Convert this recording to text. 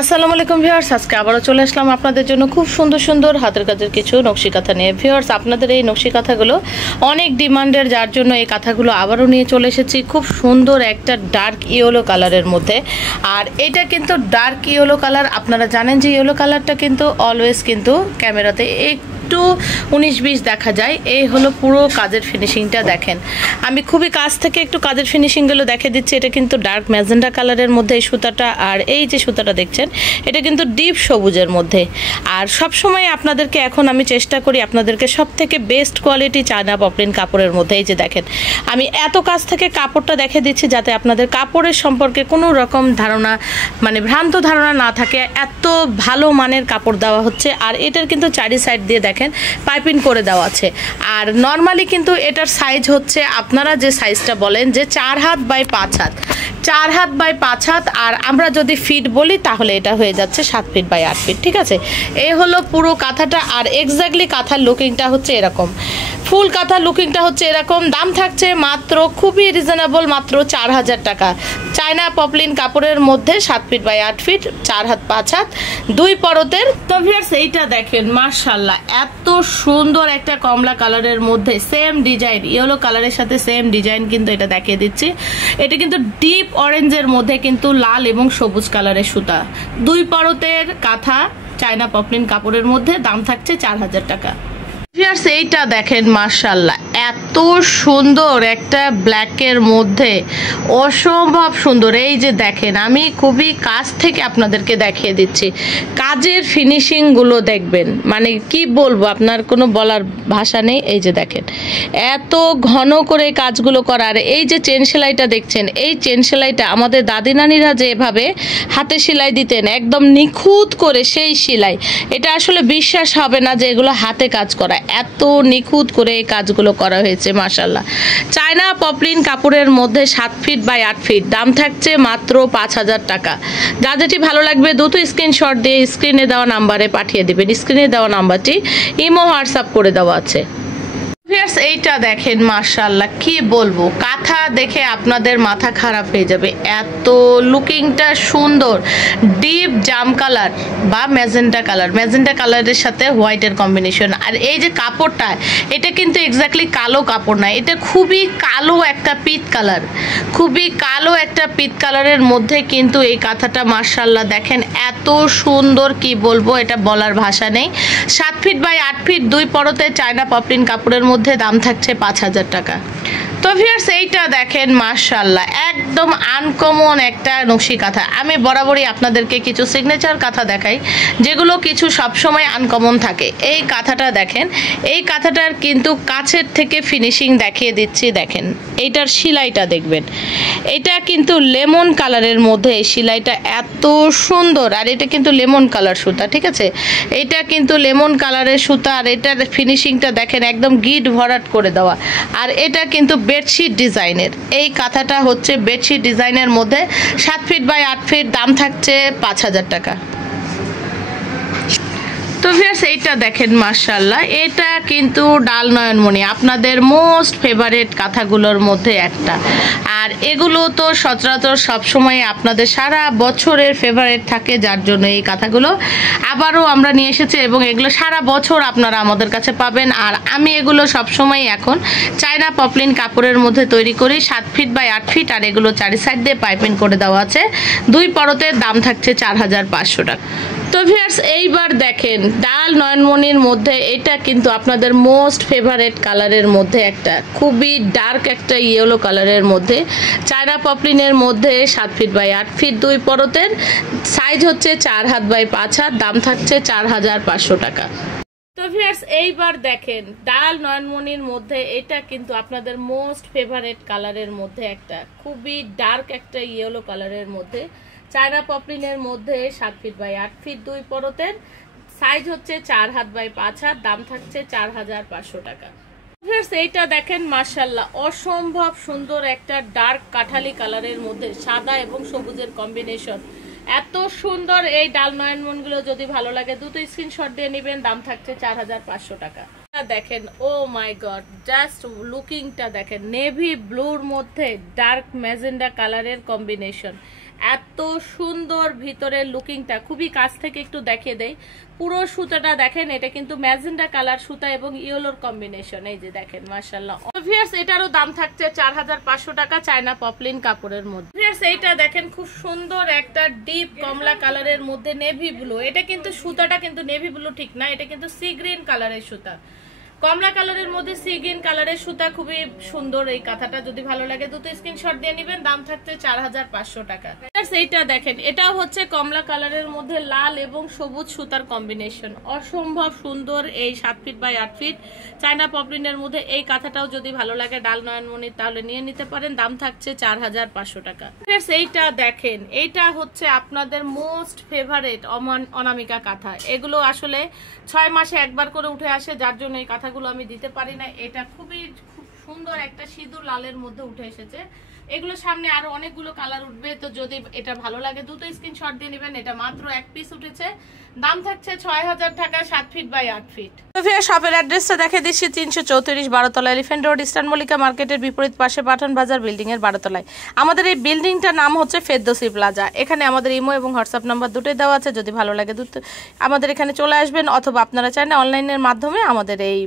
আসসালামু আলাইকুম ভিউয়ার্স, আজকে আবারও চলে আসলাম আপনাদের জন্য খুব সুন্দর সুন্দর হাতের কাজের কিছু নকশি কাঁথা নিয়ে। ভিউয়ার্স, আপনাদের এই নকশি কাঁথাগুলো অনেক ডিমান্ডের, যার জন্য এই কাঁথাগুলো আবারও নিয়ে চলে এসেছি খুব সুন্দর একটা ডার্ক ইয়েলো কালারের মধ্যে। আর এটা কিন্তু ডার্ক ইয়েলো কালার, আপনারা জানেন যে ইয়েলো কালারটা কিন্তু অলওয়েজ কিন্তু ক্যামেরাতে একটু 19-20 দেখা যায়। এই হলো পুরো কাজের ফিনিশিংটা দেখেন। আমি খুবই কাছ থেকে একটু কাজের ফিনিশিংগুলো দেখে দিচ্ছি। এটা কিন্তু ডার্ক ম্যাজেন্ডা কালারের মধ্যে এই সুতাটা, আর এই যে সুতাটা দেখছেন এটা কিন্তু ডিপ সবুজের মধ্যে। আর সব সময় আপনাদেরকে এখন আমি চেষ্টা করি আপনাদেরকে সব থেকে বেস্ট কোয়ালিটি চায়না পপলিন কাপড়ের মধ্যে। এই যে দেখেন, আমি এত কাছ থেকে কাপড়টা দেখে দিচ্ছি যাতে আপনাদের কাপড়ের সম্পর্কে কোনো রকম ধারণা, মানে ভ্রান্ত ধারণা না থাকে। এত ভালো মানের কাপড় দেওয়া হচ্ছে। আর এটার কিন্তু চারি সাইড দিয়ে দেখেন পাইপিং করে দেওয়া আছে। আর নর্মালি কিন্তু এটার সাইজ হচ্ছে, আপনারা যে সাইজটা বলেন যে 4 হাত বাই 5 হাত, 4 হাত বাই 5 হাত। আর আমরা যদি ফিট বলি তাহলে এটা হয়ে যাচ্ছে 7 ফিট বাই 8 ফিট। ঠিক আছে, এই হলো পুরো কাঁথাটা। আর এক্স্যাক্টলি কাঁথার লুকিংটা হচ্ছে এরকম, ফুল কাঁথার লুকিংটা হচ্ছে এরকম। দাম থাকছে মাত্র খুবই রিজনেবল, মাত্র 4000 টাকা। চায়না পপলিন কাপড়ের মধ্যে 7 ফিট বাই 8 ফিট, 4 হাত 5 হাত, 2 পরতের। তো ভিউয়ার্স, এইটা দেখেন মাশাআল্লাহ, এত সুন্দর একটা কমলা কালারের মধ্যে সেম ডিজাইন, ইয়েলো কালারের সাথে সেম ডিজাইন কিন্তু এটা দেখিয়ে দিচ্ছি। এটা কিন্তু ডিপ অরেঞ্জের মধ্যে কিন্তু লাল এবং সবুজ কালারের সুতা, 2 পরতের কাঁথা চায়না পপলিন কাপড়ের মধ্যে। দাম থাকছে 4000 টাকা। ভিউয়ার্স, এইটা দেখেন মাশাআল্লাহ, এত সুন্দর একটা ব্ল্যাকের মধ্যে, অসম্ভব সুন্দর। এই যে দেখেন, আমি খুবই কাছ থেকে আপনাদেরকে দেখিয়ে দিচ্ছি কাজের ফিনিশিংগুলো দেখবেন, মানে কি বলবো, আপনার কোনো বলার ভাষা নেই। এই যে দেখেন, এত ঘন করে কাজগুলো করার। এই যে চেন সেলাইটা দেখছেন, এই চেন সেলাইটা আমাদের দাদি নানিরা যেভাবে হাতে সেলাই দিতেন একদম নিখুঁত করে, সেই সেলাই, এটা আসলে বিশ্বাস হবে না যে এগুলো হাতে কাজ করা। এত নিখুঁত করে এই কাজগুলো করা হয়েছে মাশাআল্লাহ। চায়না পপলিন কাপড়ের মধ্যে 7 ফিট বাই 8 ফিট। দাম থাকছে মাত্র 5000 টাকা। যা যেটি ভালো লাগবে দ্রুত স্ক্রিনশট দিয়ে স্ক্রিনে দেওয়া নাম্বারে পাঠিয়ে দেবেন। স্ক্রিনে দেওয়া নাম্বারটি ইমো হোয়াটসঅ্যাপ করে দেওয়া আছে। ভিউয়ার্স, এইটা দেখেন মাশাআল্লাহ, কি বলবো, কাঁথা দেখে আপনাদের মাথা খারাপ হয়ে যাবে। এত লুকিংটা সুন্দর, ডিপ জাম কালার বা ম্যাজেন্টা কালার, ম্যাজেন্টা কালারের সাথে হোয়াইটের কম্বিনেশন। আর এই যে কাপড়টা, এটা কিন্তু এক্স্যাক্টলি কালো কাপড় না, এটা খুবই কালো একটা পিত কালার, খুবই কালো একটা পিত কালারের মধ্যে কিন্তু এই কাঁথাটা মাশাআল্লাহ দেখেন এত সুন্দর, কি বলবো, এটা বলার ভাষা নেই। 7 ফিট বাই 8 ফিট, 2 পরতে চায়না পপলিন কাপড়ের মধ্যে। দাম থাকছে 5000 টাকা। তো ভিউয়ার্স, এইটা দেখেন মাশাআল্লাহ, একদম আনকমন একটা নকশি কাঁথা। আমি বরাবরই আপনাদেরকে কিছু সিগনেচার কাঁথা দেখাই যেগুলো কিছু সবসময় আনকমন থাকে। এই কাঁথাটা দেখেন, এই কাঁথাটার কিন্তু কাছের থেকে ফিনিশিং দেখিয়ে দিচ্ছি। দেখেন এইটার সেলাইটা দেখবেন, এটা কিন্তু লেমন কালারের মধ্যে এই সেলাইটা এত সুন্দর। আর এটা কিন্তু লেমন কালার সুতা, ঠিক আছে, এটা কিন্তু লেমন কালারের সুতা। আর এটার ফিনিশিংটা দেখেন একদম গিট ভরাট করে দেওয়া। আর এটা কিন্তু বেডশিট ডিজাইনের, এই কাঁথাটা হচ্ছে বেডশিট ডিজাইনের মধ্যে 7 ফিট বাই 8 ফিট। দাম থাকছে 5000 টাকা। তো ভিউয়ার্স, এইটা দেখেন মাশাআল্লাহ, এটা কিন্তু ডাল নয়নমণি, আপনাদের মোস্ট ফেভারিট কাঁথাগুলোর মধ্যে একটা। আর এগুলো তো সচরাচর সবসময় আপনাদের সারা বছরের ফেভারিট থাকে, যার জন্য এই কাঁথাগুলো আবারও আমরা নিয়ে এসেছি এবং এগুলো সারা বছর আপনারা আমাদের কাছে পাবেন। আর আমি এগুলো সবসময় এখন চায়না পপলিন কাপড়ের মধ্যে তৈরি করি, 7 ফিট বাই 8 ফিট। আর এগুলো চারি সাইড দিয়ে পাইপিং করে দেওয়া আছে, 2 পরতের। দাম থাকছে 4500 টাকা। তো ভিউয়ার্স, এইবার দেখেন ডাল নয়নমণির মধ্যে, এটা কিন্তু আপনাদের মোস্ট ফেভারিট কালারের মধ্যে একটা, খুবই ডার্ক একটা ইয়েলো কালারের মধ্যে চায়না পপলিনের মধ্যে 7 ফিট বাই 8 ফিট, 2 পরতের। সাইজ হচ্ছে 4 হাত বাই 5 হাত। দাম থাকছে 4500 টাকা। তো ভিউয়ার্স, এইবার দেখেন ডাল নয়নমণির মধ্যে, এটা কিন্তু আপনাদের মোস্ট ফেভারিট কালারের মধ্যে একটা, খুবই ডার্ক একটা ইয়েলো কালারের মধ্যে চায়না পপলিনের মধ্যে 7 ফিট বাই 8 ফিট, 2 পরতের। সাইজ হচ্ছে 4 হাত বাই 5 হাত। দাম থাকছে 4500 টাকা। এইটা দেখেন মাশাআল্লাহ, অসম্ভব সুন্দর একটা ডার্ক কাঠালি কালারের মধ্যে সাদা এবং সবুজের কম্বিনেশন। এত সুন্দর এই ডাল নয়নমণিগুলো যদি ভালো লাগে দ্রুত স্ক্রিনশট দিয়ে নেবেন। দাম থাকছে 4500 টাকা। দেখেন, ও মাই গড, জাস্ট লুকিংটা দেখেন, নেভি ব্লুর মধ্যে ডার্ক ম্যাজেন্ডা কালারের কম্বিনেশন। এত সুন্দর ভিতরের লুকিংটা, খুবই কাছ থেকে একটু দেখিয়ে দেই। পুরো সুতাটা দেখেন, এটা কিন্তু ম্যাজেন্ডা কালার সুতা এবং ইয়েলোর কম্বিনেশন। এই যে দেখেন মাশাআল্লাহ। ভিউয়ার্স এটারও দাম থাকছে 4500 টাকা চায়না পপলিন কাপড়ের মধ্যে। ভিউয়ার্স এইটা দেখেন খুব সুন্দর একটা ডিপ কমলা কালারের মধ্যে নেভি ব্লু। এটা কিন্তু সুতাটা কিন্তু নেভি ব্লু ঠিক না, এটা কিন্তু সি গ্রিন কালারের সুতা। কমলা কালারের মধ্যে সি গ্রিন কালারের সুতা, খুবই সুন্দর এই কাঁথাটা। যদি ভালো লাগে দুটো স্ক্রিনশট দিয়ে নেবেন, দাম থাকছে 4500 টাকা। এইটা দেখেন, এটাও হচ্ছে কমলা কালারের মধ্যে লাল এবং সবুজ সুতার কম্বিনেশন, অসম্ভব সুন্দর। এই 7 ফিট বাই 8 ফিট চায়না পপলিনের মধ্যে এই কাঁথাটাও যদি ভালো লাগে ডাল নয়নমণির, তাহলে নিয়ে নিতে পারেন, দাম থাকছে 4500 টাকা। এইটা দেখেন, এইটা হচ্ছে আপনাদের মোস্ট ফেভারিট অনামিকা কাঁথা। এগুলো আসলে 6 মাসে একবার করে উঠে আসে, যার জন্য এই কাঁথা আমি দিতে পারি না। এটা খুব সুন্দর একটা সিঁদুর লালের মধ্যে উঠে এসেছে। এগুলো সামনে আরো অনেকগুলো কালার উঠবে, তো যদি এটা ভালো লাগে দুটো স্ক্রিনশট দিয়ে নেবেন। এটা মাত্র এক পিস উঠেছে, দাম থাকছে 6000 টাকা 7 ফিট বাই 8 ফিট। শপের অ্যাড্রেসটা দেখে দিচ্ছি, 334 12তলা এলিফ্যান্ট রোড, ইস্টার্ন মল্লিকা মার্কেটের বিপরীত পাশে পাঠান বাজার বিল্ডিং এর 12 তলায়। আমাদের এই বিল্ডিংটার নাম হচ্ছে ফেরদৌসি প্লাজা। এখানে আমাদের ইমো এবং হোয়াটসঅ্যাপ নাম্বার দুটোই দেওয়া আছে। যদি ভালো লাগে আমাদের এখানে চলে আসবেন, অথবা আপনারা চাইলে অনলাইনের মাধ্যমে আমাদের এই